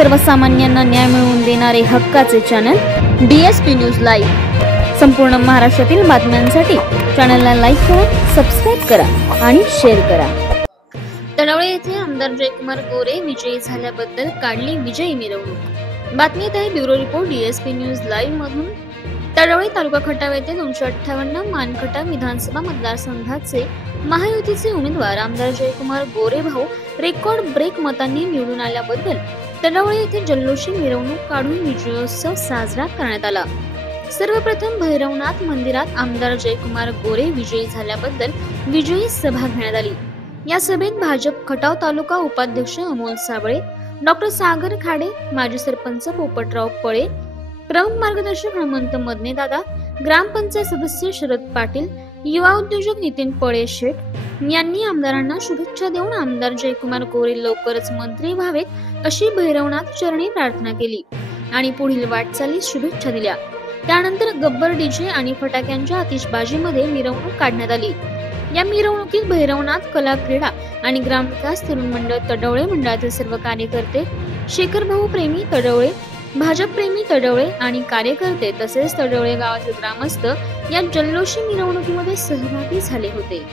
सर्वसामान्यांना न्याय मिळवून देणारे हक्काचे चॅनल DSP न्यूज लाईव्ह। संपूर्ण महाराष्ट्रातील बातम्यांसाठी चॅनलला लाईक करा, सबस्क्राइब करा आणि शेअर करा। तडवळे येथे आमदार जयकुमार गोरे विजयी झाल्याबद्दल काढली विजयी मिरवणूक। बातमीत आहे bureau report DSP news live मधून। तडवळे तालुका खटाव येथे 258 मानखटाव विधानसभा मतदारसंघाचे महायुतीचे उमेदवार आमदार जयकुमार गोरे भाऊ रेकॉर्ड ब्रेक मतांनी निवडून आल्याबद्दल तडवळे येथे जल्लोषी मिरवणूक काढून विजयोत्सव साजरा करण्यात आला। सर्वप्रथम भैरवनाथ मंदिरात आमदार जयकुमार गोरे विजयी झाल्याबद्दल विजयी सभा घेण्यात आली। या सभेत भाजप खटाव तालुका उपाध्यक्ष अमोल साबळे, डॉक्टर सागर खाडे, माजी सरपंच पोपटराव पळे, प्रमुख मार्गदर्शक हनुमंत मदने दादा, ग्रामपंचायत सदस्य शरद पाटील, युवा उद्योजक नितीन पळे शेठ यांनी आमदारांना शुभेच्छा देऊन आमदार जयकुमार गोरे लवकरच मंत्री व्हावेत अशी भैरवनाथ चरणी प्रार्थना केली आणि पुढील वाटचालीस शुभेच्छा दिल्या। त्यानंतर गब्बर डीजे आणि फटाक्यांच्या आतिषबाजीमध्ये मिरवणूक काढण्यात आली। या मिरवणुकीत भैरवनाथ कला क्रीडा आणि ग्रामविकास तरुण मंडळ तडवळे मंडळातील सर्व कार्यकर्ते, शेखर भाऊ प्रेमी तडवळे, भाजप प्रेमी तडवळे आणि कार्यकर्ते तसेच तडवळे गावातील ग्रामस्थ या जल्लोषी मिरवणुकीमध्ये सहभागी झाले होते।